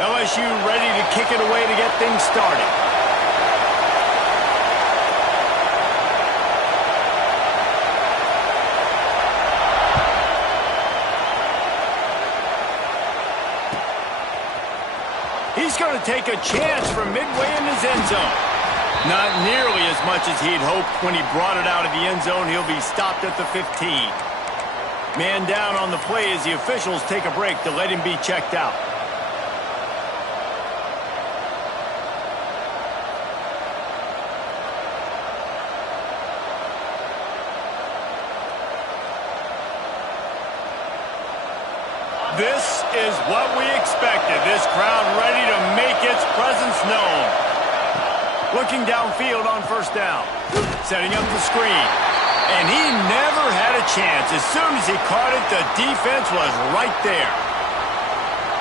LSU ready to kick it away to get things started. He's going to take a chance from midway in his end zone. Not nearly as much as he'd hoped when he brought it out of the end zone. He'll be stopped at the 15. Man down on the play as the officials take a break to let him be checked out. This is what we expected. This crowd ready to make its presence known. Looking downfield on first down. Setting up the screen. And he never had a chance. As soon as he caught it, the defense was right there.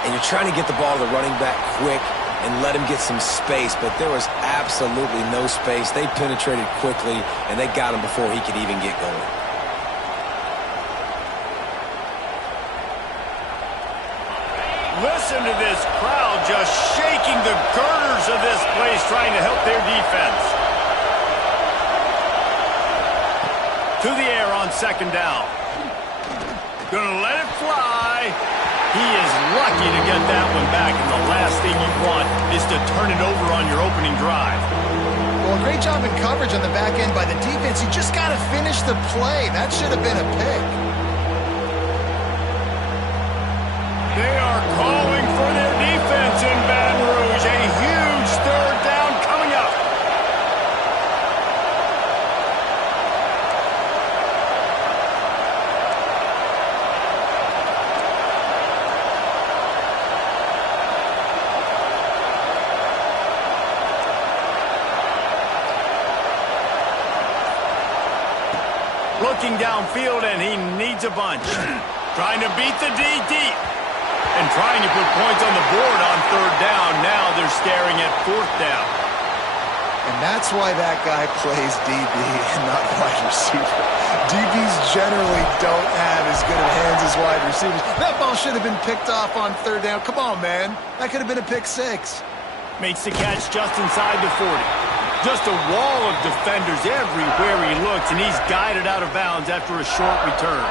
And you're trying to get the ball to the running back quick and let him get some space, but there was absolutely no space. They penetrated quickly, and they got him before he could even get going. Listen to this crowd just shaking the girders of this place, trying to help their defense. To the air on second down. Gonna let it fly. He is lucky to get that one back, and the last thing you want is to turn it over on your opening drive. Well, great job in coverage on the back end by the defense. You just got to finish the play. That should have been a pick. They are calling for their defense in Baton Rouge. A huge third down coming up. Looking downfield, and he needs a bunch. Trying to beat the D deep. And trying to put points on the board on third down. Now they're staring at fourth down. And that's why that guy plays DB and not wide receiver. DBs generally don't have as good of hands as wide receivers. That ball should have been picked off on third down. Come on, man. That could have been a pick six. Makes the catch just inside the 40. Just a wall of defenders everywhere he looks, and he's guided out of bounds after a short return.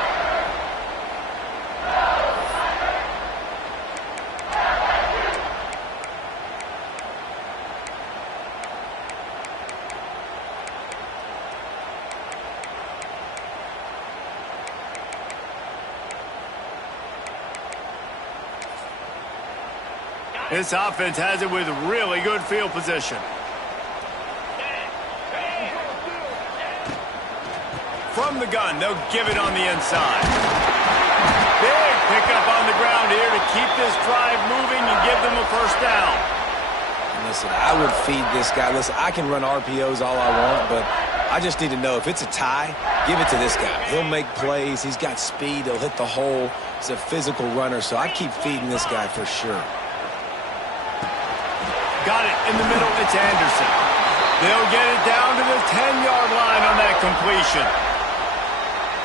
This offense has it with really good field position. From the gun, they'll give it on the inside. Big pickup on the ground here to keep this drive moving and give them a first down. Listen, I would feed this guy. Listen, I can run RPOs all I want, but I just need to know if it's a tie, give it to this guy. He'll make plays. He's got speed. He'll hit the hole. He's a physical runner, so I keep feeding this guy for sure. Got it in the middle. It's Anderson. They'll get it down to the 10-yard line on that completion.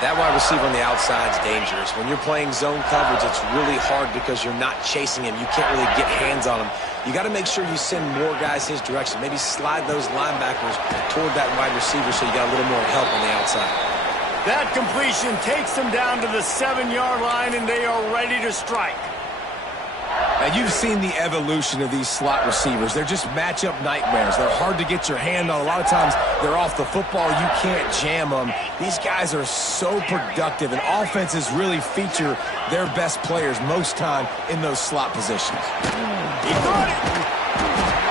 That wide receiver on the outside is dangerous. When you're playing zone coverage, it's really hard because you're not chasing him. You can't really get hands on him. You got to make sure you send more guys his direction. Maybe slide those linebackers toward that wide receiver so you got a little more help on the outside. That completion takes them down to the 7-yard line, and they are ready to strike. And you've seen the evolution of these slot receivers. They're just matchup nightmares. They're hard to get your hand on. A lot of times they're off the football. You can't jam them. These guys are so productive, and offenses really feature their best players most time in those slot positions. He got it.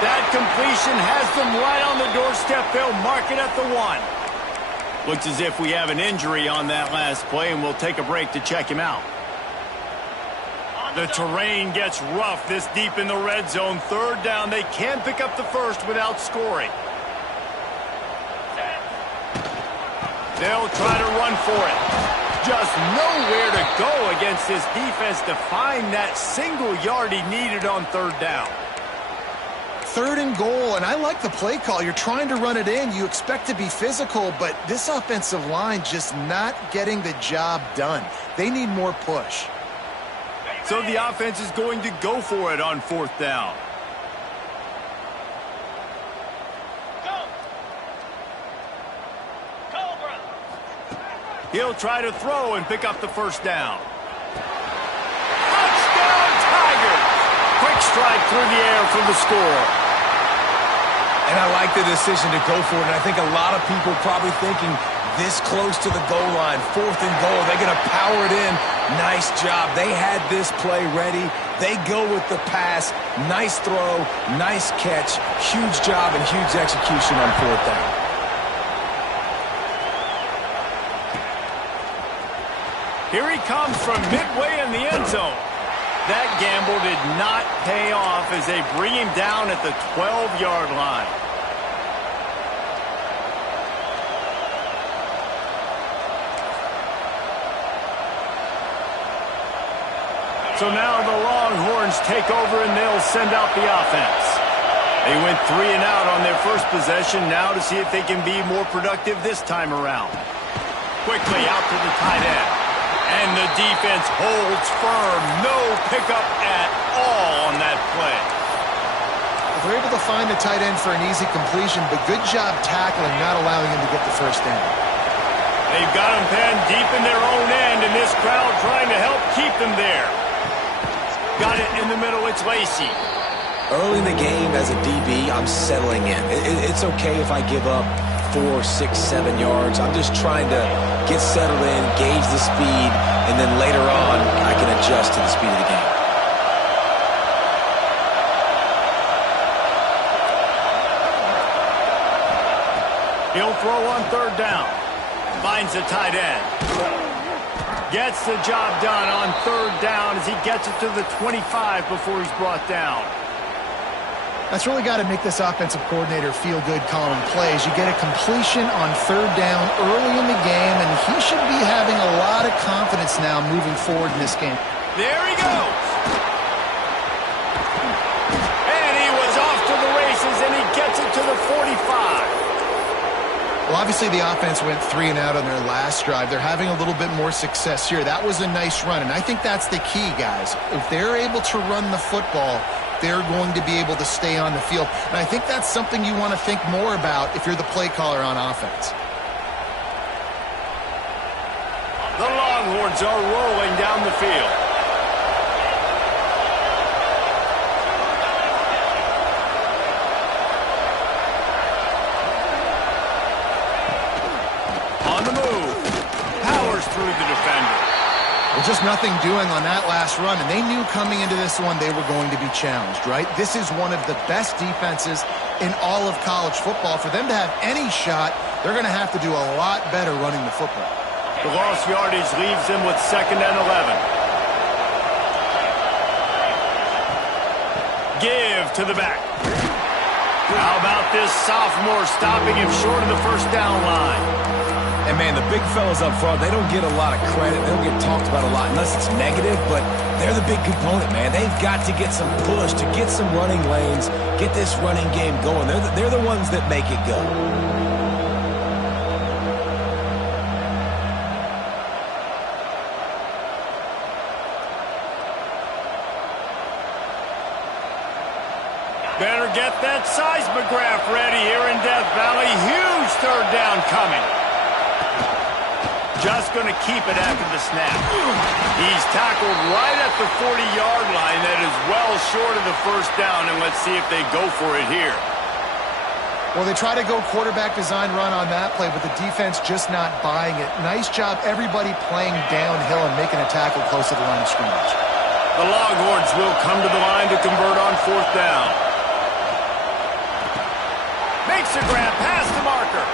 That completion has them right on the doorstep. They'll mark it at the 1. Looks as if we have an injury on that last play, and we'll take a break to check him out. The terrain gets rough this deep in the red zone. Third down. They can't pick up the first without scoring. They'll try to run for it. Just nowhere to go against this defense to find that single yard he needed on third down. Third and goal, and I like the play call. You're trying to run it in. You expect to be physical, but this offensive line just not getting the job done. They need more push. So the offense is going to go for it on 4th down. He'll try to throw and pick up the 1st down. Touchdown, Tigers! Quick strike through the air for the score. And I like the decision to go for it. And I think a lot of people probably thinking this close to the goal line, 4th and goal, they're going to power it in. Nice job. They had this play ready. They go with the pass. Nice throw, nice catch. Huge job and huge execution on 4th down. Here he comes from midway in the end zone. That gamble did not pay off as they bring him down at the 12-yard line. So now the Longhorns take over and they'll send out the offense. They went 3 and out on their first possession, now to see if they can be more productive this time around. Quickly out to the tight end. And the defense holds firm. No pickup at all on that play. They're able to find the tight end for an easy completion, but good job tackling, not allowing him to get the 1st down. They've got him penned deep in their own end, and this crowd trying to help keep them there. Got it in the middle. It's Lacy. Early in the game as a DB, I'm settling in. It's okay if I give up 4, 6, 7 yards. I'm just trying to get settled in, gauge the speed, and then later on, I can adjust to the speed of the game. He'll throw on 3rd down. Finds the tight end. Gets the job done on 3rd down as he gets it to the 25 before he's brought down. That's really got to make this offensive coordinator feel good calling plays. You get a completion on 3rd down early in the game, and he should be having a lot of confidence now moving forward in this game. There he goes. And he was off to the races, and he gets it to the 45. Well, obviously the offense went 3 and out on their last drive. They're having a little bit more success here. That was a nice run, and I think that's the key, guys. If they're able to run the football, they're going to be able to stay on the field. And I think that's something you want to think more about if you're the play caller on offense. The Longhorns are rolling down the field. On the move. Powers through the defender. Well, just nothing doing on that last run, and they knew coming into this one they were going to be challenged, right? This is one of the best defenses in all of college football. For them to have any shot, they're going to have to do a lot better running the football. The lost yardage leaves them with 2nd and 11. Give to the back. How about this sophomore stopping him short of the 1st down line? And, man, the big fellas up front, they don't get a lot of credit. They don't get talked about a lot unless it's negative, but they're the big component, man. They've got to get some push, to get some running lanes, get this running game going. They're the ones that make it go. Better get that seismograph ready here in Death Valley. Huge 3rd down coming. Just going to keep it after the snap. He's tackled right at the 40-yard line. That is well short of the 1st down, and let's see if they go for it here. Well, they try to go quarterback design run on that play, but the defense just not buying it. Nice job, everybody playing downhill and making a tackle close to the line of scrimmage. The Longhorns will come to the line to convert on 4th down. Makes a grab past the marker.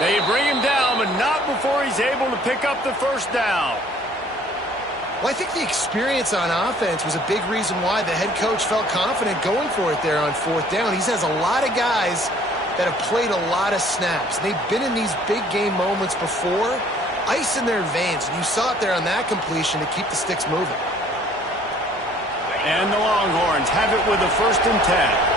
They bring him down, but not before he's able to pick up the 1st down. Well, I think the experience on offense was a big reason why the head coach felt confident going for it there on 4th down. He has a lot of guys that have played a lot of snaps. They've been in these big game moments before, ice in their veins, and you saw it there on that completion to keep the sticks moving. And the Longhorns have it with a 1st and 10.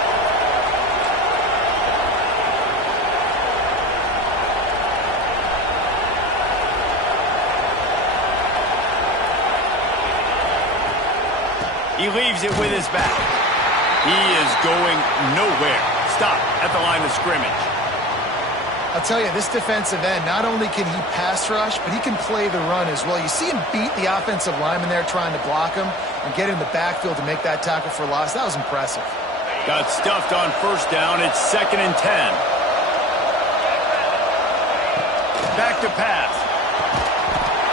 He leaves it with his back. He is going nowhere. Stop at the line of scrimmage. I'll tell you, this defensive end, not only can he pass rush, but he can play the run as well. You see him beat the offensive lineman there trying to block him and get in the backfield to make that tackle for loss. That was impressive. Got stuffed on first down. It's 2nd and 10. Back to pass.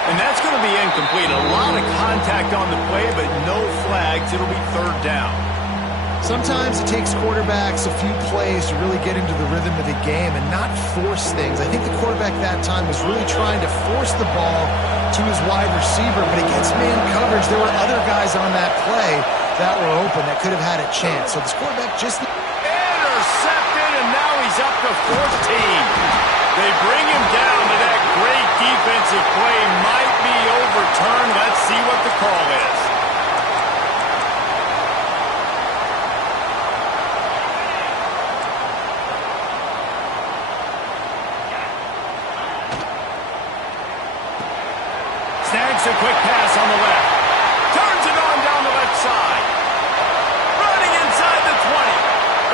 And that's going to be incomplete. A lot of contact on the play, but no flags. It'll be 3rd down. Sometimes it takes quarterbacks a few plays to really get into the rhythm of the game and not force things. I think the quarterback that time was really trying to force the ball to his wide receiver, but against man coverage, there were other guys on that play that were open that could have had a chance. So this quarterback just... Intercepted, and now he's up to 14. They bring him down to that great defensive play. Might be overturned. Let's see what the call is. Snags a quick pass on the left. Turns it on down the left side. Running inside the 20.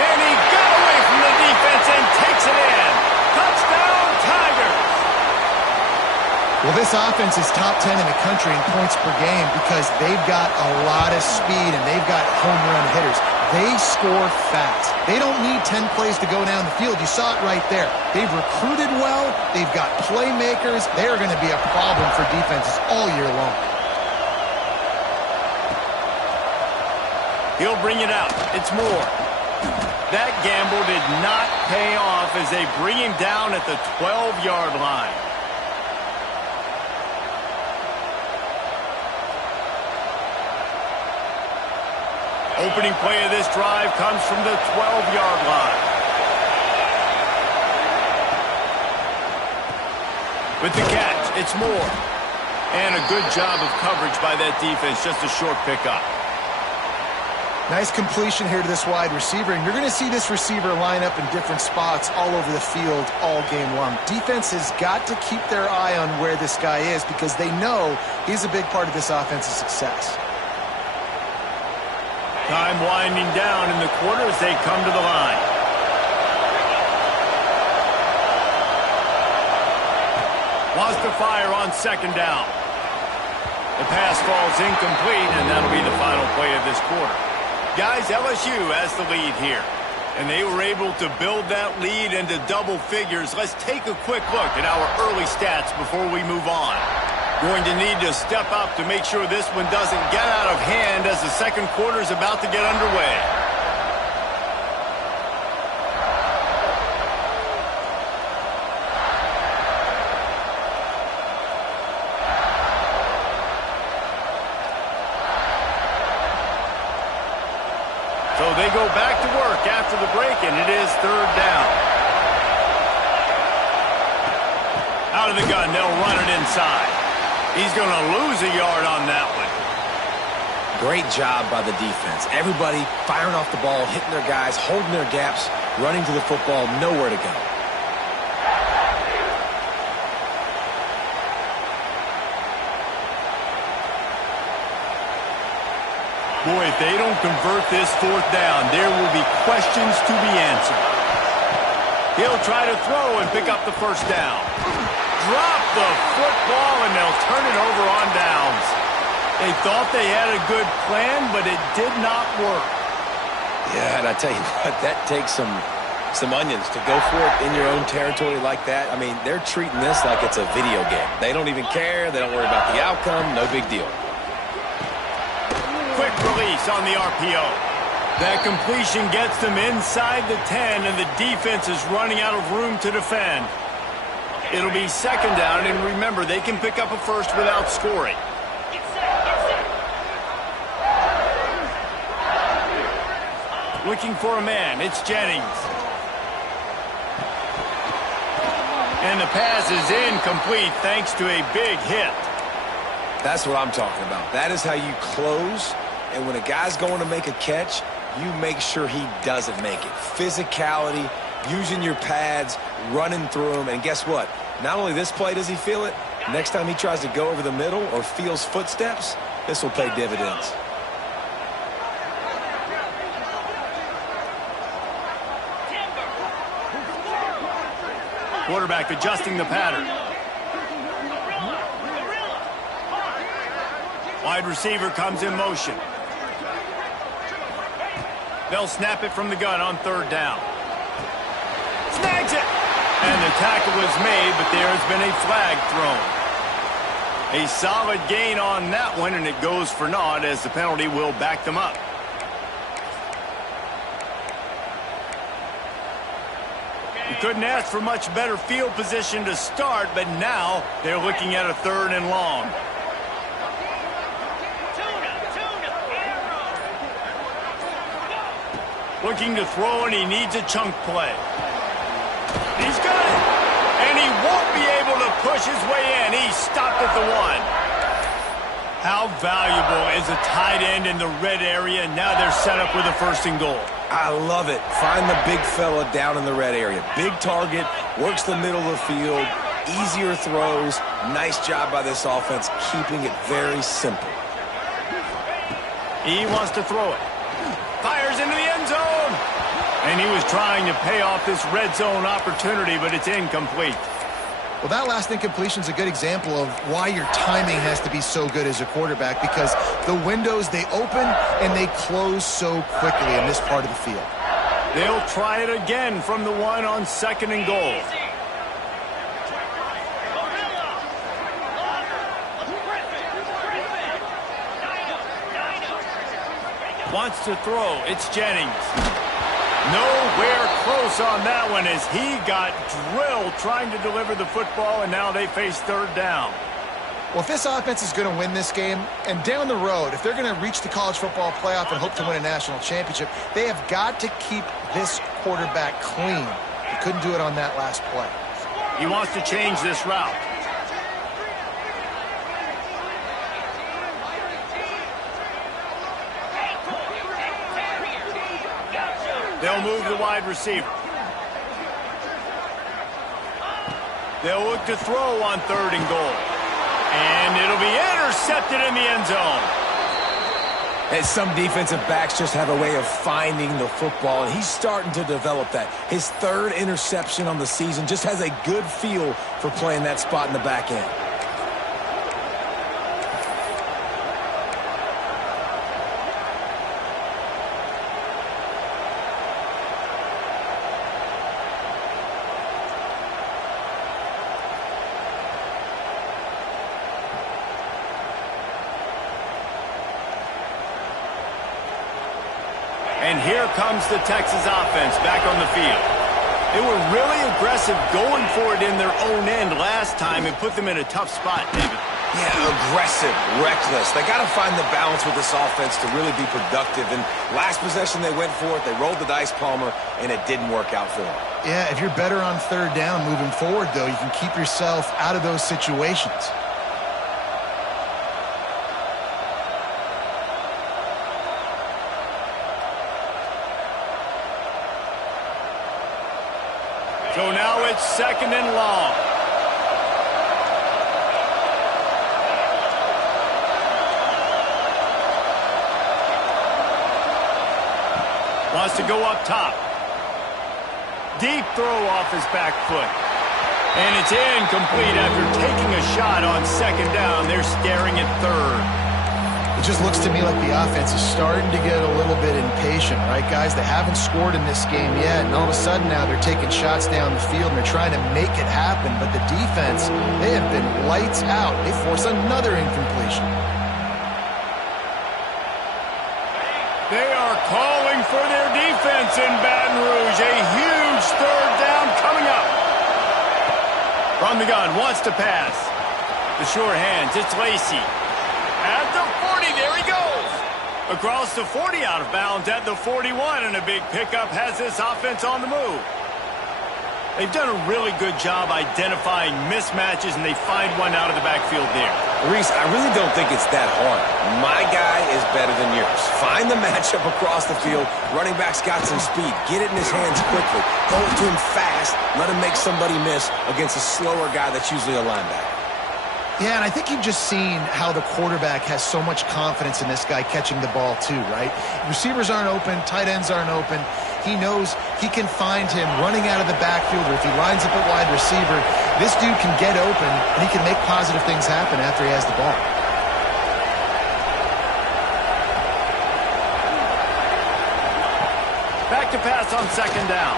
And he got away from the defense and takes it in. Touchdown, Tigers. Well, this offense is top 10 in the country in points per game because they've got a lot of speed and they've got home run hitters. They score fast. They don't need 10 plays to go down the field. You saw it right there. They've recruited well. They've got playmakers. They are going to be a problem for defenses all year long. He'll bring it out. It's Moore. That gamble did not pay off as they bring him down at the 12-yard line. Opening play of this drive comes from the 12-yard line. With the catch, it's Moore. And a good job of coverage by that defense, just a short pickup. Nice completion here to this wide receiver, and you're going to see this receiver line up in different spots all over the field all game long. Defense has got to keep their eye on where this guy is because they know he's a big part of this offense's success. Time winding down in the quarter as they come to the line. Wants to fire on 2nd down. The pass falls incomplete, and that'll be the final play of this quarter. Guys, LSU has the lead here, and they were able to build that lead into double figures. Let's take a quick look at our early stats before we move on. Going to need to step up to make sure this one doesn't get out of hand as the second quarter is about to get underway. So they go back to work after the break, and it is 3rd down. Out of the gun, they'll run it inside. He's going to lose a yard on that one. Great job by the defense. Everybody firing off the ball, hitting their guys, holding their gaps, running to the football, nowhere to go. Boy, if they don't convert this 4th down, there will be questions to be answered. He'll try to throw and pick up the 1st down. Drop the football, and they'll turn it over on downs. They thought they had a good plan, but it did not work. Yeah, and I tell you what, that takes some onions to go for it in your own territory like that. I mean, they're treating this like it's a video game. They don't even care. They don't worry about the outcome. No big deal. Quick release on the RPO. That completion gets them inside the 10, and the defense is running out of room to defend. It'll be 2nd down, and remember, they can pick up a first without scoring. Looking for a man. It's Jennings. And the pass is incomplete thanks to a big hit. That's what I'm talking about. That is how you close, and when a guy's going to make a catch, you make sure he doesn't make it. Physicality, using your pads, running through them, and guess what? Not only this play does he feel it, next time he tries to go over the middle or feels footsteps, this will pay dividends. Quarterback adjusting the pattern. Wide receiver comes in motion. They'll snap it from the gun on third down. Snags it! And the tackle was made, but there has been a flag thrown. A solid gain on that one, and it goes for naught as the penalty will back them up. You couldn't ask for much better field position to start, but now they're looking at a 3rd and long. Looking to throw, and he needs a chunk play. He's got it, and he won't be able to push his way in. He's stopped at the 1. How valuable is a tight end in the red area, and now they're set up with a 1st and goal. I love it. Find the big fella down in the red area. Big target, works the middle of the field, easier throws. Nice job by this offense, keeping it very simple. He wants to throw it. Fires into the end zone. And he was trying to pay off this red zone opportunity, but it's incomplete. Well, that last incompletion is a good example of why your timing has to be so good as a quarterback, because the windows, they open and they close so quickly in this part of the field. They'll try it again from the 1 on 2nd and goal. Wants to throw. It's Jennings. Nowhere close on that one as he got drilled trying to deliver the football, and now they face 3rd down. Well, if this offense is going to win this game, and down the road, if they're going to reach the college football playoff and hope to win a national championship, they have got to keep this quarterback clean. He couldn't do it on that last play. He wants to change this route. They'll move the wide receiver. They'll look to throw on 3rd and goal. And it'll be intercepted in the end zone. And some defensive backs just have a way of finding the football, and he's starting to develop that. His 3rd interception on the season, just has a good feel for playing that spot in the back end. And here comes the Texas offense back on the field. They were really aggressive going for it in their own end last time and put them in a tough spot, David. Yeah, aggressive, reckless. They got to find the balance with this offense to really be productive. And last possession they went for it. They rolled the dice, Palmer, and it didn't work out for them. Yeah, if you're better on 3rd down moving forward, though, you can keep yourself out of those situations. So now it's 2nd and long. Wants to go up top. Deep throw off his back foot. And it's incomplete after taking a shot on 2nd down. They're staring at 3rd. It just looks to me like the offense is starting to get a little bit impatient, right, guys? They haven't scored in this game yet, and all of a sudden now they're taking shots down the field and they're trying to make it happen. But the defense, they have been lights out. They force another incompletion. They are calling for their defense in Baton Rouge. A huge 3rd down coming up. From the gun, wants to pass. The short hands, it's Lacy. At the 40, there he goes. Across the 40, out of bounds at the 41, and a big pickup has this offense on the move. They've done a really good job identifying mismatches, and they find one out of the backfield there. Reese, I really don't think it's that hard. My guy is better than yours. Find the matchup across the field. Running back's got some speed. Get it in his hands quickly. Throw it to him fast. Let him make somebody miss against a slower guy that's usually a linebacker. Yeah, and I think you've just seen how the quarterback has so much confidence in this guy catching the ball too, right? Receivers aren't open, tight ends aren't open. He knows he can find him running out of the backfield, or if he lines up at wide receiver, this dude can get open, and he can make positive things happen after he has the ball. Back to pass on second down.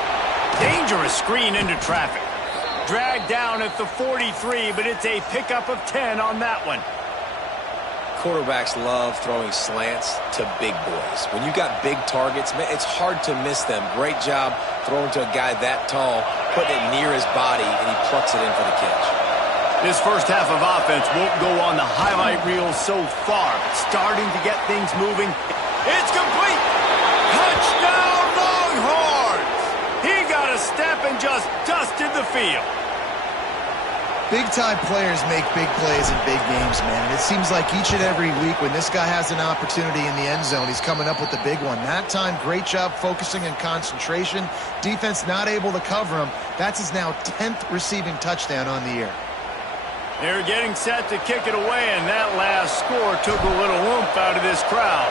Dangerous screen into traffic. Dragged down at the 43, but it's a pickup of 10 on that one. Quarterbacks love throwing slants to big boys. When you got big targets, man, it's hard to miss them. Great job throwing to a guy that tall, putting it near his body, and he plucks it in for the catch. This first half of offense won't go on the highlight reel so far, but starting to get things moving. It's complete! Touchdown Longhorns! He got a step and just dusted the field. Big-time players make big plays in big games, man. And it seems like each and every week when this guy has an opportunity in the end zone, he's coming up with the big one. That time, great job focusing and concentration. Defense not able to cover him. That's his now 10th receiving touchdown on the year. They're getting set to kick it away, and that last score took a little oomph out of this crowd.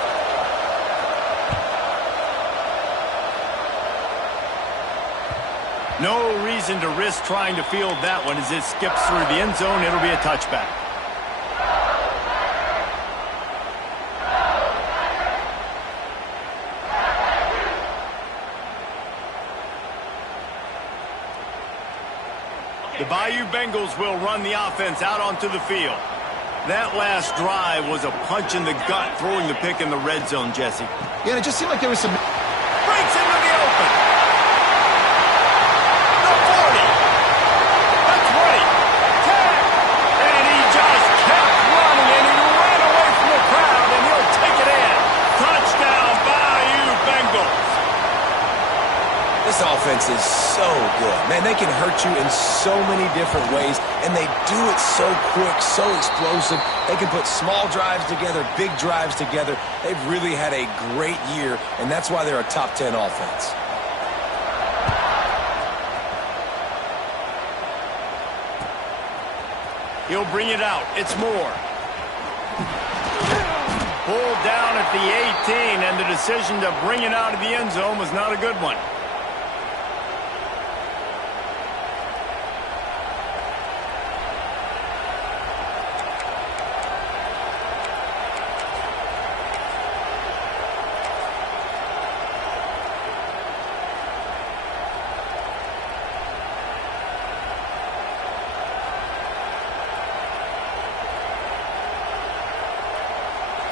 No reason to risk trying to field that one as it skips through the end zone. It'll be a touchback. The Bayou Bengals will run the offense out onto the field. That last drive was a punch in the gut, throwing the pick in the red zone, Jesse. Yeah, and it just seemed like there was some... Breaks into the open. This offense is so good. Man, they can hurt you in so many different ways, and they do it so quick, so explosive. They can put small drives together, big drives together. They've really had a great year, and that's why they're a top 10 offense. He'll bring it out. It's Moore. Pulled down at the 18, and the decision to bring it out of the end zone was not a good one.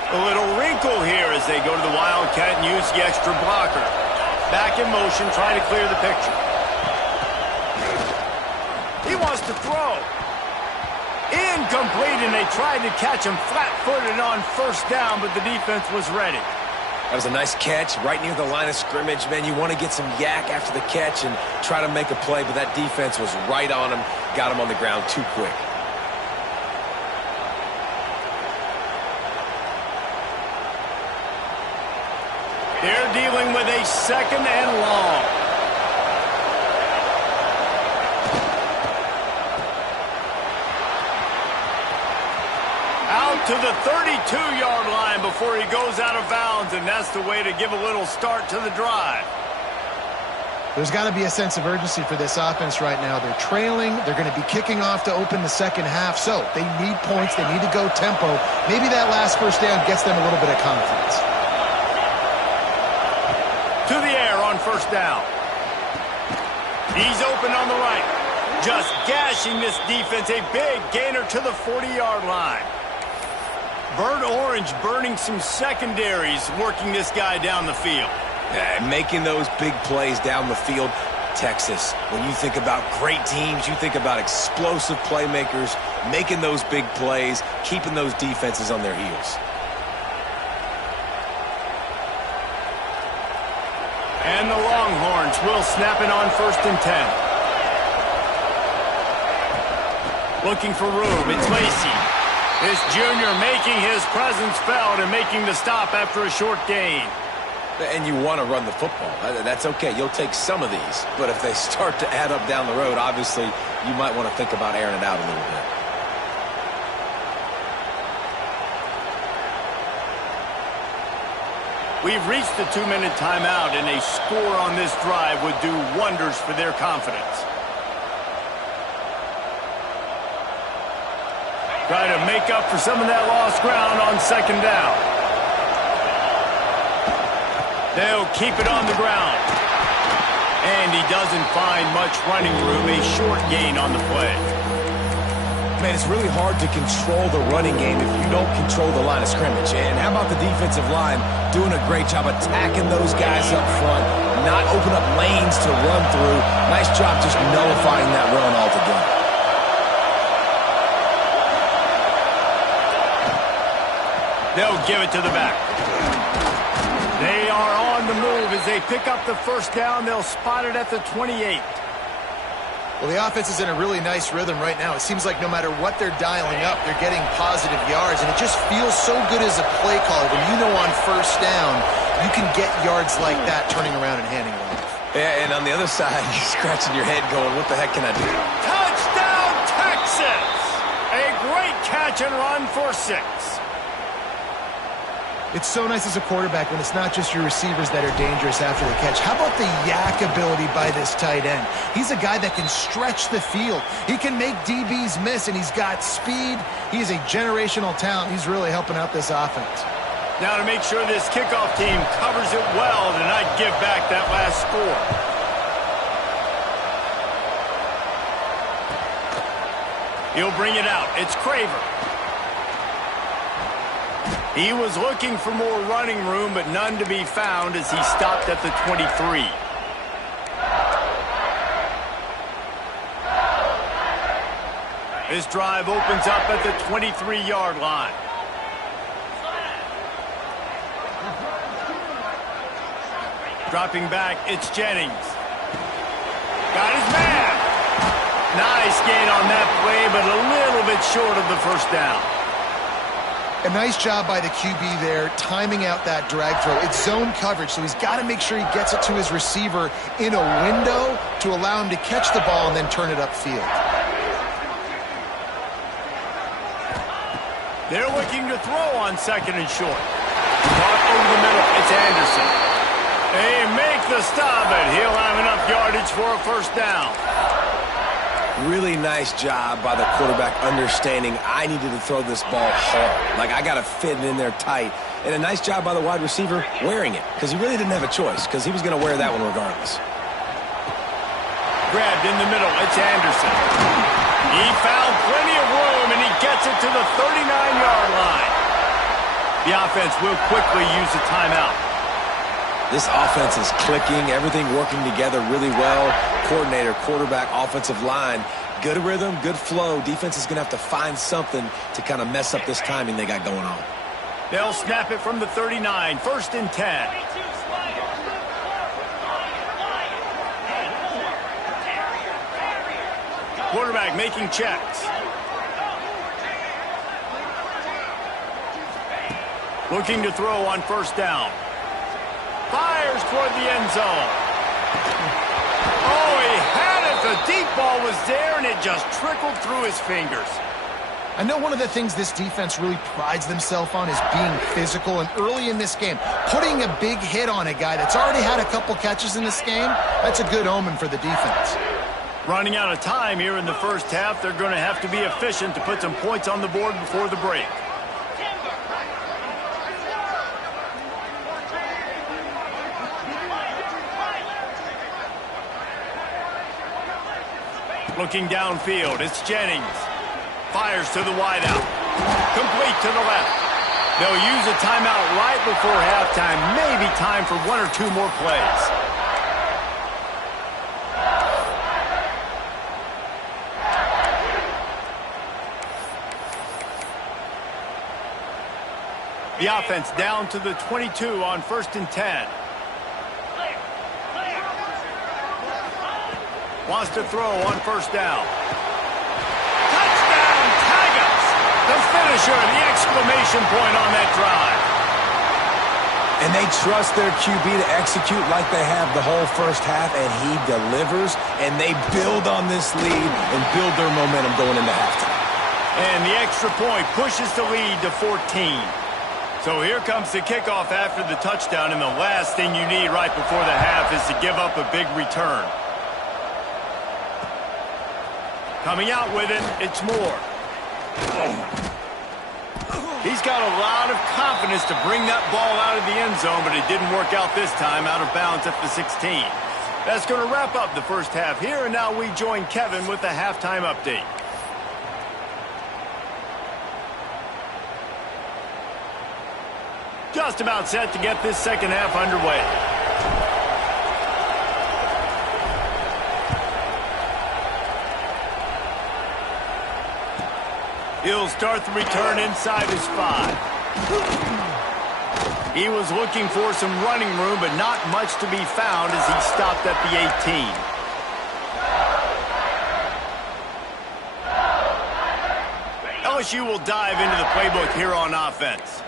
A little wrinkle here as they go to the Wildcat and use the extra blocker. Back in motion, trying to clear the picture. He wants to throw. Incomplete, and they tried to catch him flat-footed on first down, but the defense was ready. That was a nice catch right near the line of scrimmage. Man, you want to get some yak after the catch and try to make a play, but that defense was right on him, got him on the ground too quick. They're dealing with a second and long. Out to the 32-yard line before he goes out of bounds, and that's the way to give a little start to the drive. There's got to be a sense of urgency for this offense right now. They're trailing. They're going to be kicking off to open the second half, so they need points. They need to go tempo. Maybe that last first down gets them a little bit of confidence. To the air on first down. He's open on the right. Just gashing this defense. A big gainer to the 40-yard line. Burnt Orange burning some secondaries, working this guy down the field. Yeah, making those big plays down the field. Texas, when you think about great teams, you think about explosive playmakers, making those big plays, keeping those defenses on their heels. And the Longhorns will snap it on 1st and 10. Looking for room. It's Lacy. This junior making his presence felt and making the stop after a short gain. And you want to run the football. That's okay. You'll take some of these. But if they start to add up down the road, obviously, you might want to think about airing it out a little bit. We've reached the 2-minute timeout, and a score on this drive would do wonders for their confidence. Try to make up for some of that lost ground on second down. They'll keep it on the ground. And he doesn't find much running room, a short gain on the play. Man, it's really hard to control the running game if you don't control the line of scrimmage. And how about the defensive line doing a great job attacking those guys up front, not open up lanes to run through. Nice job just nullifying that run altogether. They'll give it to the back. They are on the move as they pick up the first down. They'll spot it at the 28. Well, the offense is in a really nice rhythm right now. It seems like no matter what they're dialing up, they're getting positive yards, and it just feels so good as a play caller when you know on first down you can get yards like that turning around and handing it off. Yeah, and on the other side, you're scratching your head going, what the heck can I do? Touchdown, Texas! A great catch and run for 6. It's so nice as a quarterback when it's not just your receivers that are dangerous after the catch. How about the yak ability by this tight end? He's a guy that can stretch the field. He can make DBs miss, and he's got speed. He's a generational talent. He's really helping out this offense. Now to make sure this kickoff team covers it well to not give back that last score. He'll bring it out. It's Craver. He was looking for more running room, but none to be found as he stopped at the 23. This drive opens up at the 23-yard line. Dropping back, it's Jennings. Got his man. Nice gain on that play, but a little bit short of the first down. A nice job by the QB there, timing out that drag throw. It's zone coverage, so he's got to make sure he gets it to his receiver in a window to allow him to catch the ball and then turn it upfield. They're looking to throw on second and short. Caught over the middle, it's Anderson. They make the stop, but he'll have enough yardage for a first down. Really nice job by the quarterback understanding I needed to throw this ball hard. Like, I got to fit it in there tight. And a nice job by the wide receiver wearing it, because he really didn't have a choice, because he was going to wear that one regardless. Grabbed in the middle, it's Anderson. He found plenty of room, and he gets it to the 39-yard line. The offense will quickly use a timeout. This offense is clicking, everything working together really well. Coordinator, quarterback, offensive line, good rhythm, good flow. Defense is going to have to find something to kind of mess up this timing they got going on. They'll snap it from the 39, 1st and 10. Quarterback making checks. Looking to throw on first down. Fires toward the end zone. Oh, he had it. The deep ball was there, and it just trickled through his fingers. I know one of the things this defense really prides themselves on is being physical, and early in this game, putting a big hit on a guy that's already had a couple catches in this game, that's a good omen for the defense. Running out of time here in the first half, they're going to have to be efficient to put some points on the board before the break. Looking downfield, it's Jennings. Fires to the wideout. Complete to the left. They'll use a timeout right before halftime. Maybe time for 1 or 2 more plays. The offense down to the 22 on 1st and 10. Wants to throw on first down. Touchdown, Tigers! The finisher, the exclamation point on that drive. And they trust their QB to execute like they have the whole first half, and he delivers, and they build on this lead and build their momentum going into halftime. And the extra point pushes the lead to 14. So here comes the kickoff after the touchdown, and the last thing you need right before the half is to give up a big return. Coming out with it, it's Moore. He's got a lot of confidence to bring that ball out of the end zone, but it didn't work out this time, out of bounds at the 16. That's going to wrap up the first half here, and now we join Kevin with the halftime update. Just about set to get this second half underway. He'll start the return inside his 5. He was looking for some running room, but not much to be found as he stopped at the 18. LSU will dive into the playbook here on offense.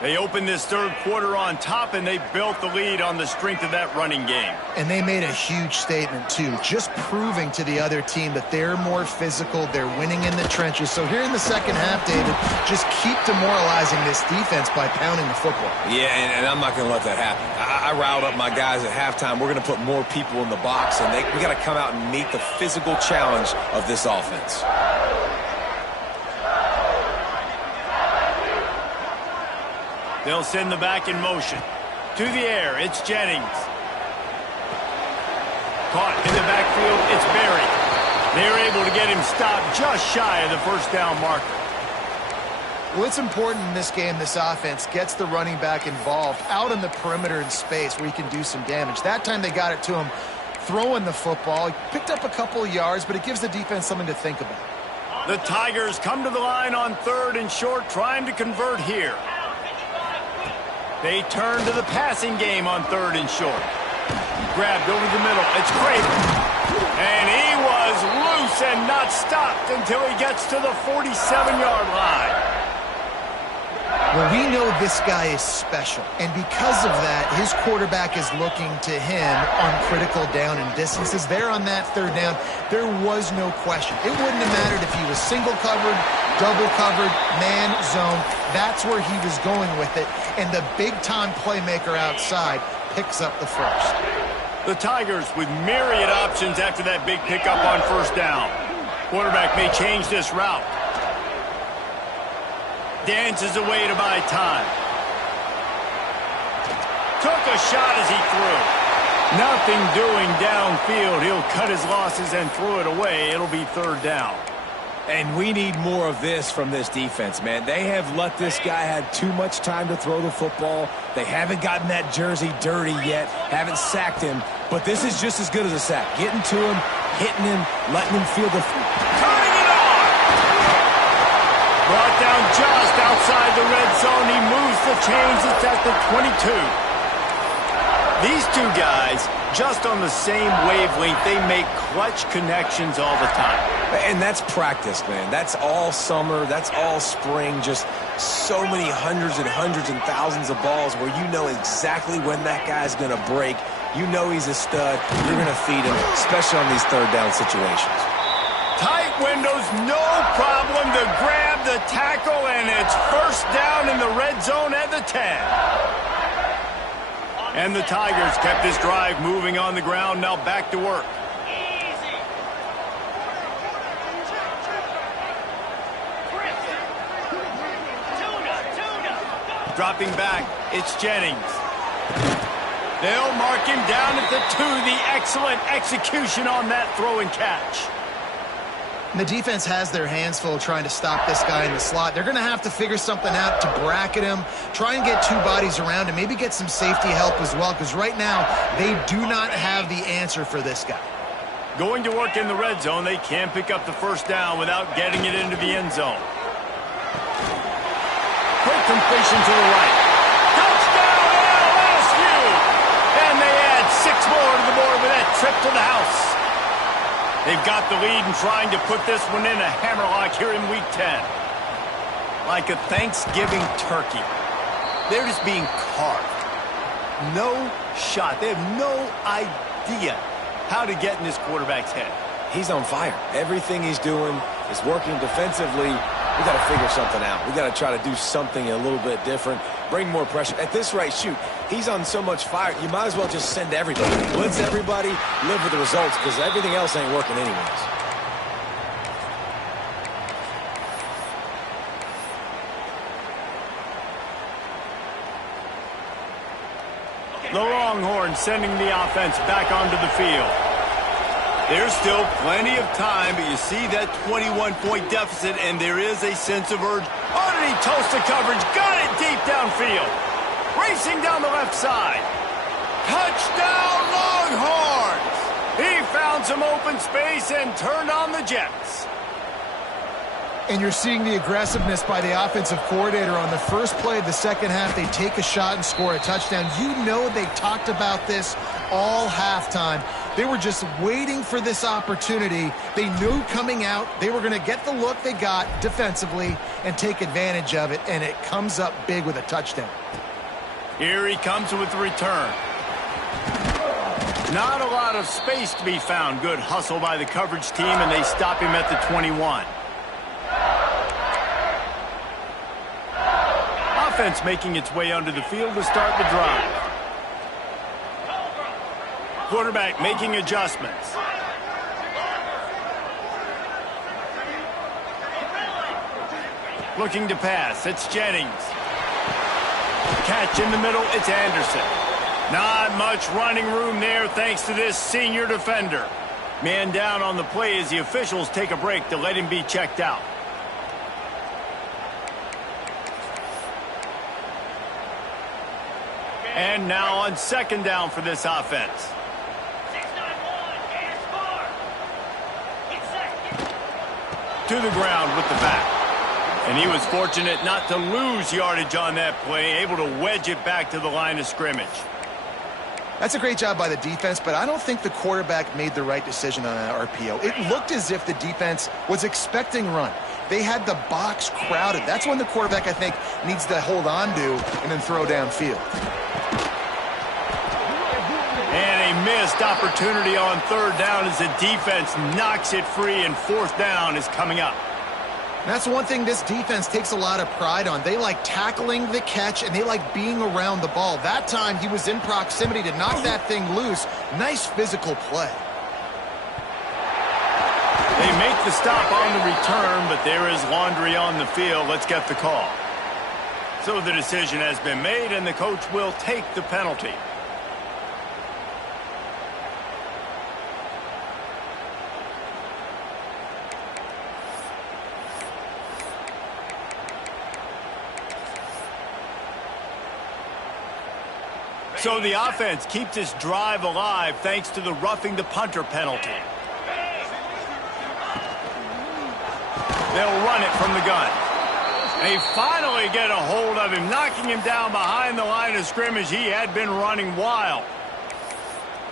They opened this third quarter on top, and they built the lead on the strength of that running game. And they made a huge statement, too, just proving to the other team that they're more physical, they're winning in the trenches. So here in the second half, David, just keep demoralizing this defense by pounding the football. Yeah, and I'm not going to let that happen. I riled up my guys at halftime. We're going to put more people in the box, and we got to come out and meet the physical challenge of this offense. They'll send the back in motion. To the air, it's Jennings. Caught in the backfield, it's Berry. They're able to get him stopped just shy of the first down marker. Well, it's important in this game, this offense gets the running back involved out on the perimeter in space where he can do some damage. That time they got it to him throwing the football. He picked up a couple of yards, but it gives the defense something to think about. The Tigers come to the line on 3rd and short, trying to convert here. They turn to the passing game on 3rd and short. Grabbed over the middle. It's Craven. And he was loose and not stopped until he gets to the 47-yard line. Well, we know this guy is special, and because of that, his quarterback is looking to him on critical down and distances. There on that 3rd down, there was no question. It wouldn't have mattered if he was single covered, double covered, man, zone. That's where he was going with it, and the big-time playmaker outside picks up the first. The Tigers with myriad options after that big pickup on 1st down. Quarterback may change this route. Dances away to buy time. Took a shot as he threw. Nothing doing downfield. He'll cut his losses and throw it away. It'll be 3rd down. And we need more of this from this defense, man. They have let this guy have too much time to throw the football. They haven't gotten that jersey dirty yet, haven't sacked him. But this is just as good as a sack. Getting to him, hitting him, letting him feel the... Turning it on! Brought down just outside the red zone. He moves the chains. It's at the 22. These two guys, just on the same wavelength, they make clutch connections all the time. And that's practice, man. That's all summer. That's all spring. Just so many hundreds and thousands of balls where you know exactly when that guy's going to break. You know he's a stud. You're going to feed him, especially on these 3rd down situations. Tight windows, no problem to grab the tackle, and it's 1st down in the red zone at the 10. And the Tigers kept this drive moving on the ground, now back to work. Dropping back, it's Jennings. They'll mark him down at the 2. The excellent execution on that throw and catch. And the defense has their hands full trying to stop this guy in the slot. They're going to have to figure something out to bracket him, try and get 2 bodies around him, maybe get some safety help as well, because right now they do not have the answer for this guy. Going to work in the red zone, they can pick up the 1st down without getting it into the end zone. Quick completion to the right. Touchdown LSU! And they add 6 more to the board with that trip to the house. They've got the lead and trying to put this one in a hammerlock here in Week 10. Like a Thanksgiving turkey. They're just being carved. No shot. They have no idea how to get in this quarterback's head. He's on fire. Everything he's doing is working defensively. We got to figure something out. We got to try to do something a little bit different. Bring more pressure. At this rate, shoot, he's on so much fire, you might as well just send everybody. Blitz everybody, live with the results, because everything else ain't working anyways. The Longhorns sending the offense back onto the field. There's still plenty of time, but you see that 21-point deficit, and there is a sense of urge. Underneath toast to coverage, got it deep downfield. Racing down the left side. Touchdown, Longhorns! He found some open space and turned on the Jets. And you're seeing the aggressiveness by the offensive coordinator on the first play of the second half. They take a shot and score a touchdown. You know they talked about this all halftime. They were just waiting for this opportunity. They knew coming out they were going to get the look they got defensively and take advantage of it, and it comes up big with a touchdown. Here he comes with the return. Not a lot of space to be found. Good hustle by the coverage team, and they stop him at the 21. Offense making its way onto the field to start the drive. Quarterback making adjustments. Looking to pass. It's Jennings. Catch in the middle. It's Anderson. Not much running room there thanks to this senior defender. Man down on the play as the officials take a break to let him be checked out. And now on second down for this offense. To the ground with the back. And he was fortunate not to lose yardage on that play, able to wedge it back to the line of scrimmage. That's a great job by the defense, but I don't think the quarterback made the right decision on that RPO. It looked as if the defense was expecting run. They had the box crowded. That's when the quarterback, I think, needs to hold on to and then throw downfield. And a missed opportunity on third down as the defense knocks it free, and fourth down is coming up. That's one thing this defense takes a lot of pride on. They like tackling the catch, and they like being around the ball. That time, he was in proximity to knock that thing loose. Nice physical play. They make the stop on the return, but there is laundry on the field. Let's get the call. So the decision has been made, and the coach will take the penalty. So the offense keeps this drive alive thanks to the roughing the punter penalty. They'll run it from the gun. They finally get a hold of him, knocking him down behind the line of scrimmage. He had been running wild.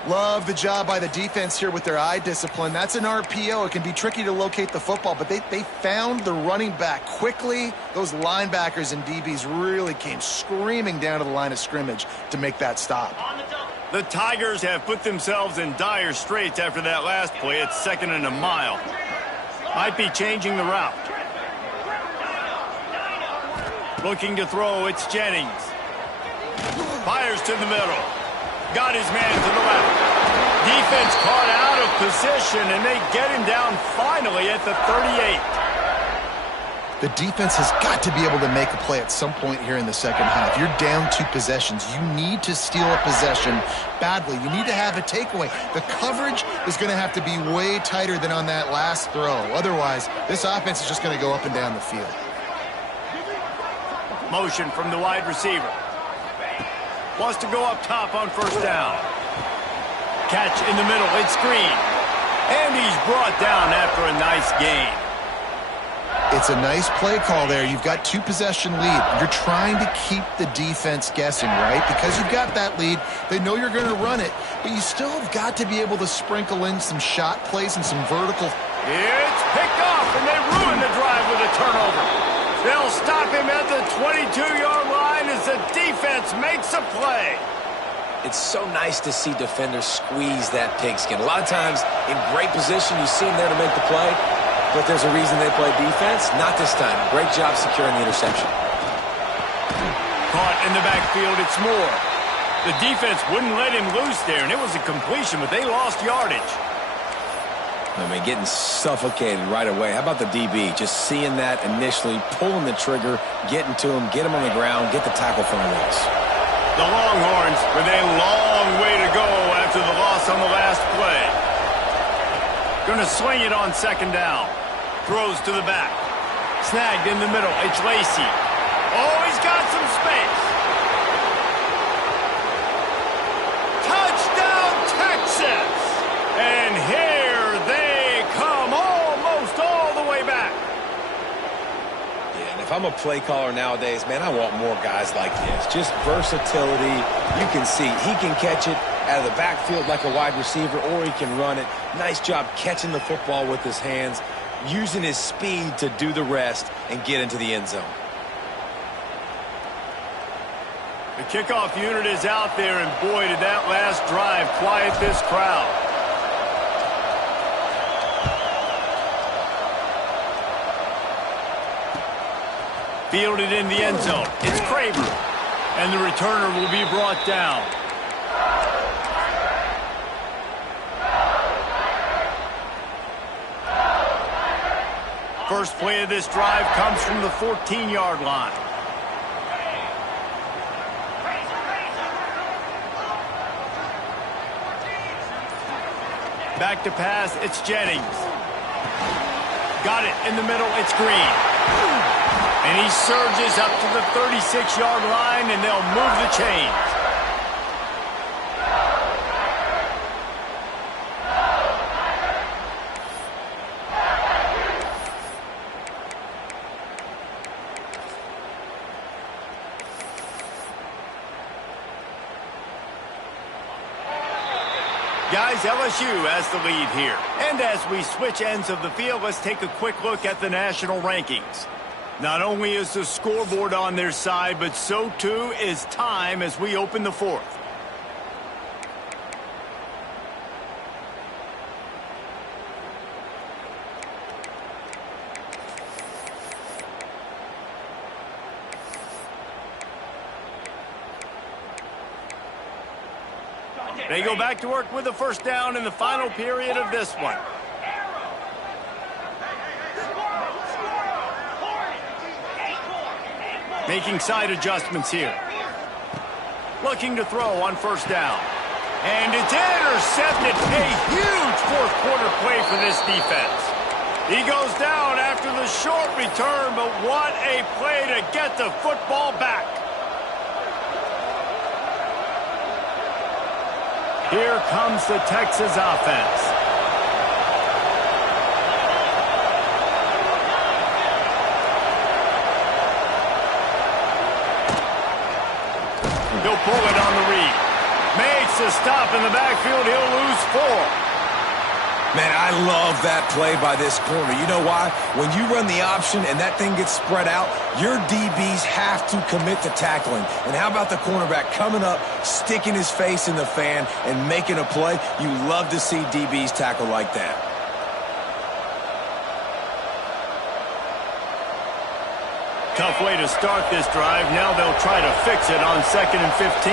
Love the job by the defense here with their eye discipline. That's an RPO. It can be tricky to locate the football, but they found the running back quickly. Those linebackers and DBs really came screaming down to the line of scrimmage to make that stop. The Tigers have put themselves in dire straits after that last play. It's 2nd and a mile. Might be changing the route. Looking to throw, it's Jennings. Fires to the middle. Got his man to the left. Defense caught out of position, and they get him down finally at the 38. The defense has got to be able to make a play at some point here in the second half. You're down 2 possessions. You need to steal a possession badly. You need to have a takeaway. The coverage is going to have to be way tighter than on that last throw. Otherwise, this offense is just going to go up and down the field. Motion from the wide receiver. Wants to go up top on first down. Catch in the middle. It's Green. And he's brought down after a nice gain. It's a nice play call there. You've got 2-possession lead. You're trying to keep the defense guessing, right? Because you've got that lead, they know you're going to run it, but you still have got to be able to sprinkle in some shot plays and some vertical. It's picked off, and they ruin the drive with a turnover. They'll stop him at the 22-yard line as the defense makes a play. It's so nice to see defenders squeeze that pigskin. A lot of times, in great position, you see them there to make the play, but there's a reason they play defense. Not this time. Great job securing the interception. Call caught in the backfield. It's Moore. The defense wouldn't let him loose there, and it was a completion, but they lost yardage. I mean, getting suffocated right away. How about the DB? Just seeing that initially, pulling the trigger, getting to him, get him on the ground, get the tackle from the loss. The Longhorns with a long way to go after the loss on the last play. Going to swing it on second down. Throws to the back. Snagged in the middle. It's Lacy. Oh, he's got some space. Touchdown, Texas! And here they come almost all the way back. Yeah, and if I'm a play caller nowadays, man, I want more guys like this. Just versatility. You can see he can catch it out of the backfield like a wide receiver, or he can run it. Nice job catching the football with his hands, using his speed to do the rest and get into the end zone. The kickoff unit is out there, and boy, did that last drive quiet this crowd. Fielded in the end zone. It's Kramer, and the returner will be brought down. First play of this drive comes from the 14-yard line. Back to pass, it's Jennings. Got it in the middle, it's Green. And he surges up to the 36-yard line, and they'll move the chains. Guys, LSU has the lead here. And as we switch ends of the field, let's take a quick look at the national rankings. Not only is the scoreboard on their side, but so too is time as we open the fourth. They go back to work with the first down in the final period of this one. Making side adjustments here. Looking to throw on first down. And it's intercepted. A huge fourth quarter play for this defense. He goes down after the short return, but what a play to get the football back. Here comes the Texas offense. He'll pull it on the read. Makes a stop in the backfield. He'll lose 4. Man, I love that play by this corner. You know why? When you run the option and that thing gets spread out, your DBs have to commit to tackling. And how about the cornerback coming up, sticking his face in the fan, and making a play? You love to see DBs tackle like that. Tough way to start this drive. Now they'll try to fix it on 2nd and 15.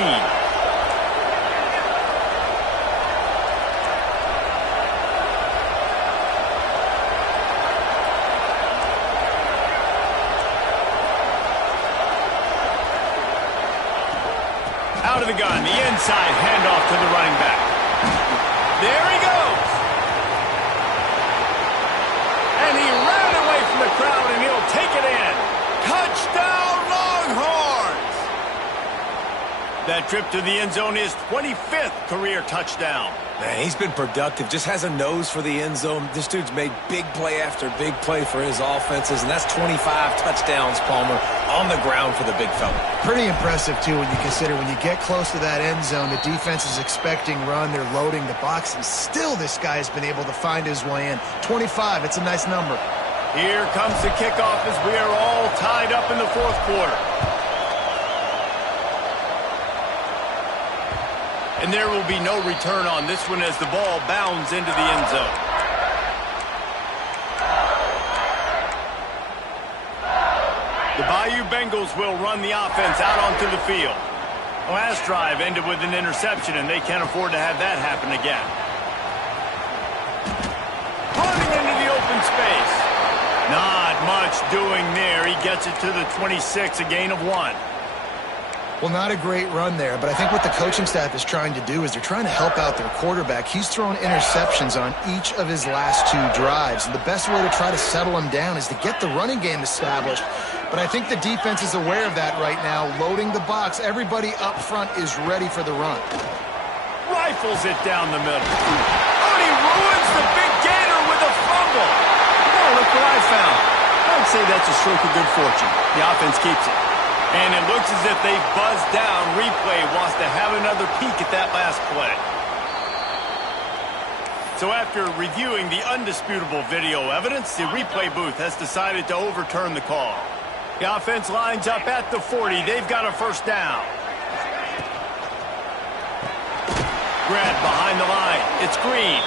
Out of the gun, the inside handoff to the running back. There he goes. And he ran away from the crowd, and he'll take it in. Touchdown, Longhorns! That trip to the end zone is 25th career touchdown. Man, he's been productive, just has a nose for the end zone. This dude's made big play after big play for his offenses, and that's 25 touchdowns, Palmer, on the ground for the big fella. Pretty impressive, too, when you consider when you get close to that end zone, the defense is expecting run, they're loading the box, and still this guy has been able to find his way in. 25, it's a nice number. Here comes the kickoff as we are all tied up in the fourth quarter. And there will be no return on this one as the ball bounds into the end zone. The Bayou Bengals will run the offense out onto the field. The last drive ended with an interception, and they can't afford to have that happen again. Running into the open space. Not much doing there. He gets it to the 26, a gain of 1. Well, not a great run there, but I think what the coaching staff is trying to do is they're trying to help out their quarterback. He's thrown interceptions on each of his last 2 drives, and the best way to try to settle him down is to get the running game established. But I think the defense is aware of that right now, loading the box. Everybody up front is ready for the run. Rifles it down the middle. Oh, he ruins the big gator with a fumble. Oh, look what I found. I'd say that's a stroke of good fortune. The offense keeps it. And it looks as if they buzzed down. Replay wants to have another peek at that last play. So after reviewing the undisputable video evidence, the replay booth has decided to overturn the call. The offense lines up at the 40. They've got a first down. Grab behind the line. It's Green.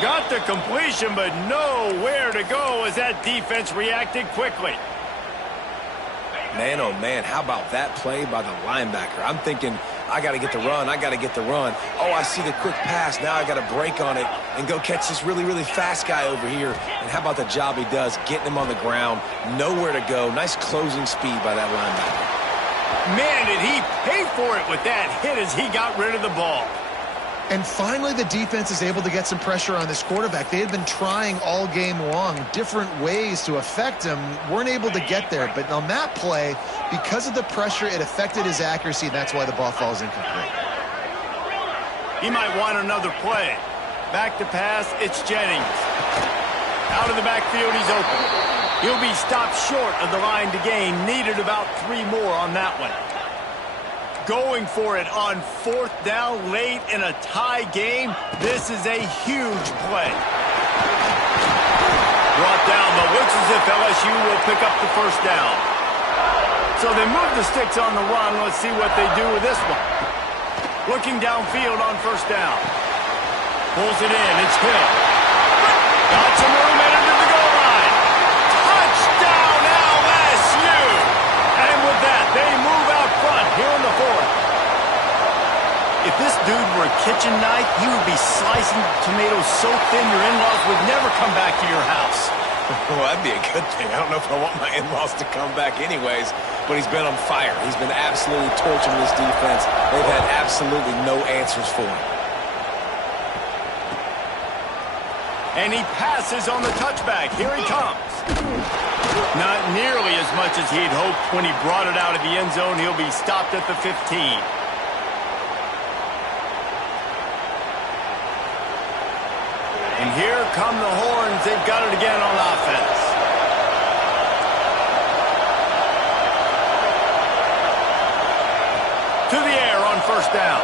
Got the completion, but nowhere to go as that defense reacted quickly. Man, oh man, how about that play by the linebacker? I'm thinking, I got to get the run, I got to get the run. Oh, I see the quick pass, now I got to break on it and go catch this really, really fast guy over here. And how about the job he does, getting him on the ground, nowhere to go. Nice closing speed by that linebacker. Man, did he pay for it with that hit as he got rid of the ball. And finally, the defense is able to get some pressure on this quarterback. They had been trying all game long different ways to affect him, weren't able to get there. But on that play, because of the pressure, it affected his accuracy, and that's why the ball falls incomplete. He might want another play. Back to pass, it's Jennings. Out of the backfield, he's open. He'll be stopped short of the line to gain. Needed about 3 more on that one. Going for it on 4th down late in a tie game. This is a huge play. Brought down, but looks as if LSU will pick up the first down. So they move the sticks on the run. Let's see what they do with this one. Looking downfield on first down. Pulls it in. It's Hill. Got some room headed to the goal line. Touchdown LSU. And with that, they move out front here in the 4th. If this dude were a kitchen knife, he would be slicing tomatoes so thin your in-laws would never come back to your house. Well, that'd be a good thing. I don't know if I want my in-laws to come back anyways, but he's been on fire. He's been absolutely torching this defense. They've had absolutely no answers for him. And he passes on the touchback. Here he comes. Not nearly as much as he'd hoped when he brought it out of the end zone. He'll be stopped at the 15. And here come the horns. They've got it again on offense. To the air on first down.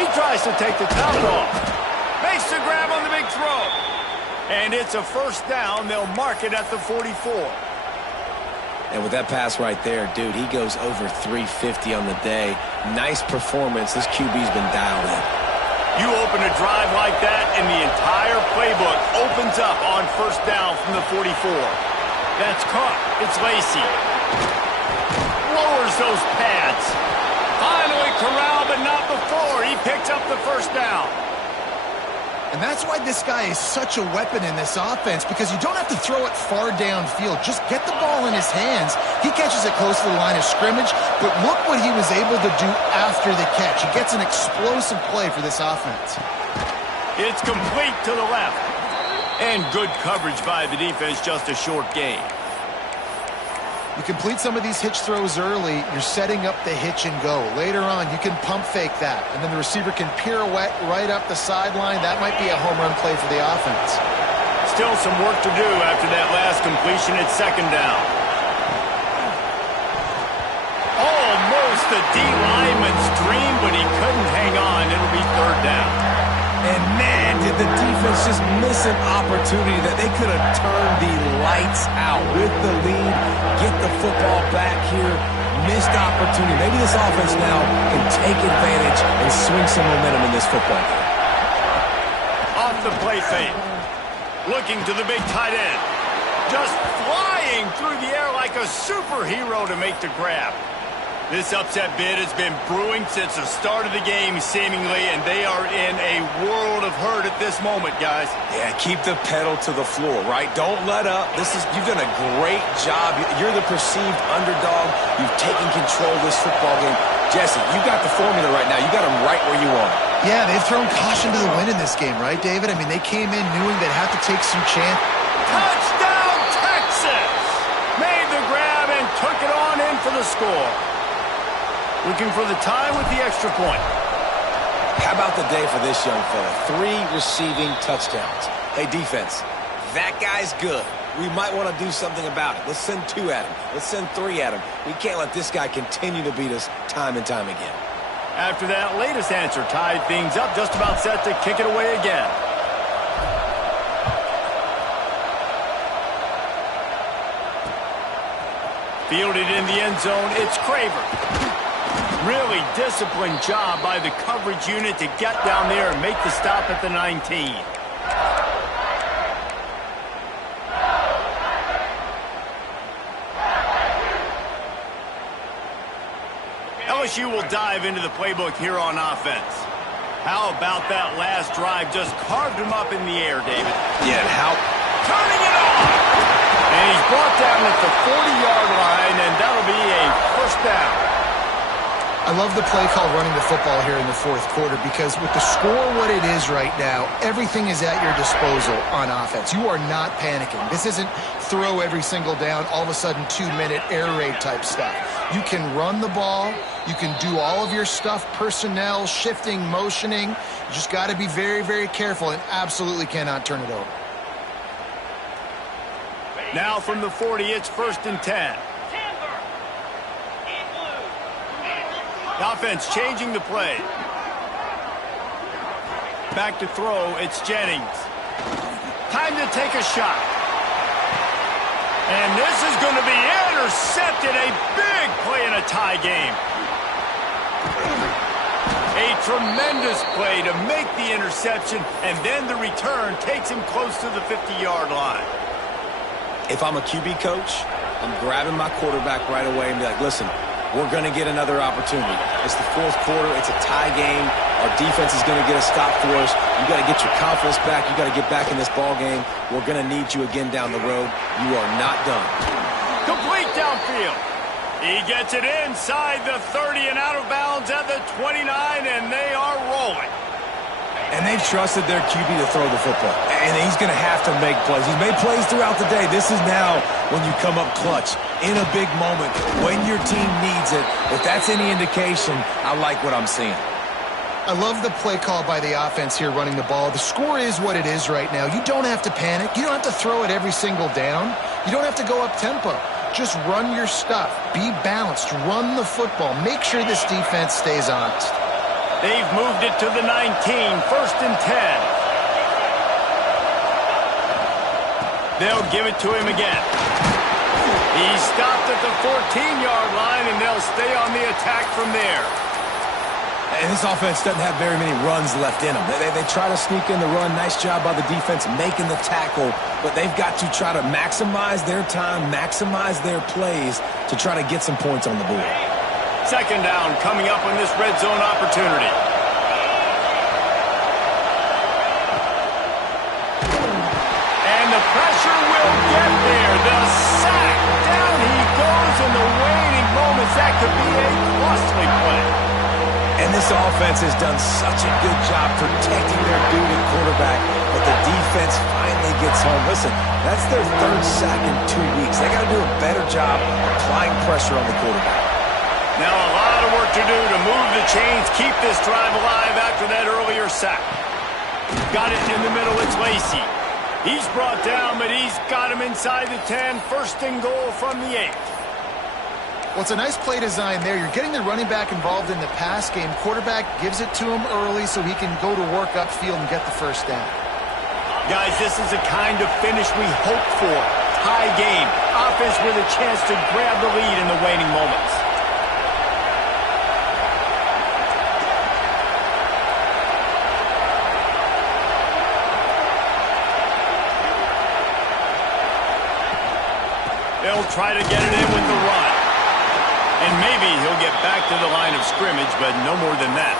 He tries to take the top off. Makes the grab on the big throw. And it's a first down. They'll mark it at the 44. And with that pass right there, dude, he goes over 350 on the day. Nice performance. This QB's been dialed in. You open a drive like that, and the entire playbook opens up on first down from the 44. That's caught. It's Lacy. Lowers those pads. Finally corralled, but not before. He picks up the first down. And that's why this guy is such a weapon in this offense, because you don't have to throw it far downfield. Just get the ball in his hands. He catches it close to the line of scrimmage, but look what he was able to do after the catch. He gets an explosive play for this offense. It's complete to the left. And good coverage by the defense, just a short gain. You complete some of these hitch throws early, you're setting up the hitch and go. Later on, you can pump fake that, and then the receiver can pirouette right up the sideline. That might be a home run play for the offense. Still some work to do after that last completion at second down. Almost a D-lineman's dream, but he couldn't hang on. It'll be third down. And man, did the defense just miss an opportunity that they could have turned the lights out with the lead, get the football back here. Missed opportunity. Maybe this offense now can take advantage and swing some momentum in this football game. Off the play fake. Looking to the big tight end. Just flying through the air like a superhero to make the grab. This upset bid has been brewing since the start of the game, seemingly, and they are in a world of hurt at this moment, guys. Yeah, keep the pedal to the floor, right? Don't let up. You've done a great job. You're the perceived underdog. You've taken control of this football game. Jesse, you got the formula right now. You got them right where you want them. Yeah, they've thrown caution to the wind in this game, right, David? I mean, they came in knowing they'd have to take some chance. Touchdown, Texas! Made the grab and took it on in for the score. Looking for the tie with the extra point. How about the day for this young fella? 3 receiving touchdowns. Hey, defense, that guy's good. We might want to do something about it. Let's send 2 at him. Let's send 3 at him. We can't let this guy continue to beat us time and time again. After that latest answer tied things up, just about set to kick it away again. Fielded in the end zone, it's Craver. Really disciplined job by the coverage unit to get down there and make the stop at the 19. LSU will dive into the playbook here on offense. How about that last drive? Just carved him up in the air, David. Yeah, and how... Turning it on! And he's brought down at the 40-yard line, and that'll be a first down. I love the play call running the football here in the fourth quarter because with the score what it is right now, everything is at your disposal on offense. You are not panicking. This isn't throw every single down, all of a sudden 2-minute air raid type stuff. You can run the ball. You can do all of your stuff, personnel, shifting, motioning. You just got to be very, very careful and absolutely cannot turn it over. Now from the 40, it's 1st and 10. The offense changing the play. Back to throw, it's Jennings. Time to take a shot. And this is going to be intercepted. A big play in a tie game. A tremendous play to make the interception, and then the return takes him close to the 50-yard line. If I'm a QB coach, I'm grabbing my quarterback right away and be like, listen, we're going to get another opportunity. It's the fourth quarter. It's a tie game. Our defense is going to get a stop for us. You got to get your confidence back. You got to get back in this ball game. We're going to need you again down the road. You are not done. Complete downfield. He gets it inside the 30 and out of bounds at the 29, and they are rolling. And they've trusted their QB to throw the football. And he's going to have to make plays. He's made plays throughout the day. This is now when you come up clutch in a big moment when your team needs it. If that's any indication, I like what I'm seeing. I love the play call by the offense here running the ball. The score is what it is right now. You don't have to panic. You don't have to throw it every single down. You don't have to go up tempo. Just run your stuff. Be balanced. Run the football. Make sure this defense stays honest. They've moved it to the 19, 1st and 10. They'll give it to him again. He stopped at the 14-yard line, and they'll stay on the attack from there. And this offense doesn't have very many runs left in them. They try to sneak in the run. Nice job by the defense making the tackle. But they've got to try to maximize their time, maximize their plays to try to get some points on the board. 2nd down coming up on this red zone opportunity. And the pressure will get there. The sack. Down he goes in the waning moments. That could be a costly play. And this offense has done such a good job protecting their dude at quarterback, but the defense finally gets home. Listen, that's their 3rd sack in 2 weeks. They got to do a better job applying pressure on the quarterback. Now a lot of work to do to move the chains, keep this drive alive after that earlier sack. Got it in the middle, it's Lacy. He's brought down, but he's got him inside the 10. 1st and goal from the 8. Well, it's a nice play design there. You're getting the running back involved in the pass game. Quarterback gives it to him early so he can go to work upfield and get the 1st down. Guys, this is the kind of finish we hope for. Tie game. Offense with a chance to grab the lead in the waning moments. They'll try to get it in with the run. And maybe he'll get back to the line of scrimmage, but no more than that.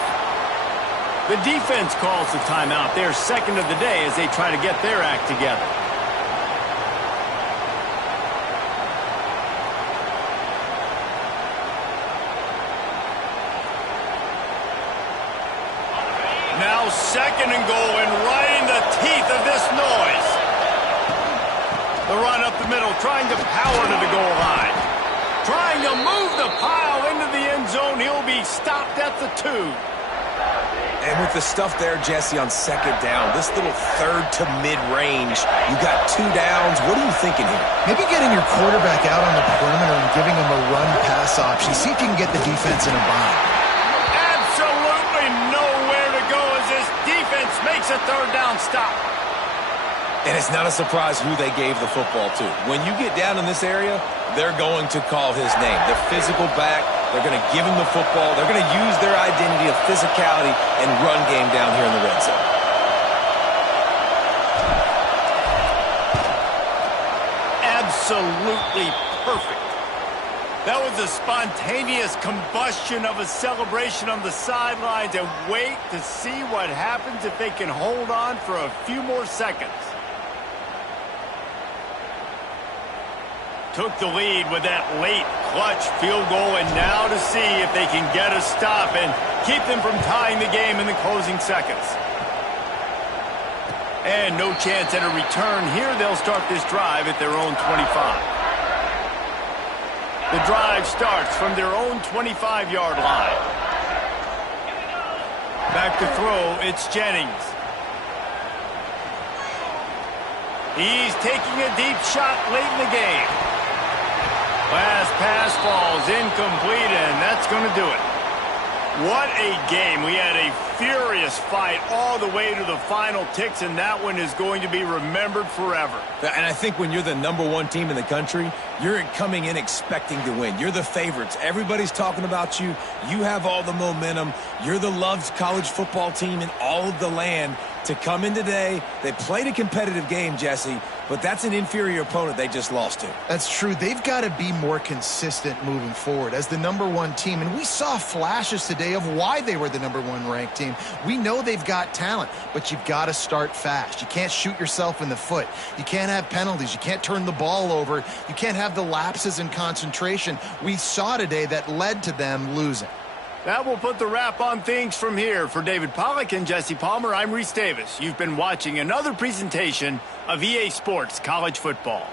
The defense calls the timeout. They're second of the day as they try to get their act together. Now second and goal, and right in the teeth of this noise. The run up the middle, trying to power to the goal line. Trying to move the pile into the end zone. He'll be stopped at the 2. And with the stuff there, Jesse, on second down, this little third to mid-range, you got 2 downs. What are you thinking here? Maybe getting your quarterback out on the perimeter and giving him a run-pass option. See if you can get the defense in a bind. Absolutely nowhere to go as this defense makes a third down stop. And it's not a surprise who they gave the football to. When you get down in this area, they're going to call his name. The physical back, they're going to give him the football. They're going to use their identity of physicality and run game down here in the red zone. Absolutely perfect. That was a spontaneous combustion of a celebration on the sidelines, and wait to see what happens if they can hold on for a few more seconds. Took the lead with that late clutch field goal, and now to see if they can get a stop and keep them from tying the game in the closing seconds. And no chance at a return here. They'll start this drive at their own 25. The drive starts from their own 25-yard line. Back to throw, it's Jennings. He's taking a deep shot late in the game. Last pass falls incomplete, and that's going to do it. What a game. We had a furious fight all the way to the final ticks, and that one is going to be remembered forever. And I think when you're the #1 team in the country, you're coming in expecting to win. You're the favorites. Everybody's talking about you. You have all the momentum. You're the loved college football team in all of the land. To come in today, they played a competitive game, Jesse, but that's an inferior opponent they just lost to. That's true. They've got to be more consistent moving forward as the #1 team. And we saw flashes today of why they were the #1 ranked team. We know they've got talent, but you've got to start fast. You can't shoot yourself in the foot. You can't have penalties. You can't turn the ball over. You can't have the lapses in concentration we saw today that led to them losing. That will put the wrap on things from here. For David Pollack and Jesse Palmer, I'm Reese Davis. You've been watching another presentation of EA Sports College Football.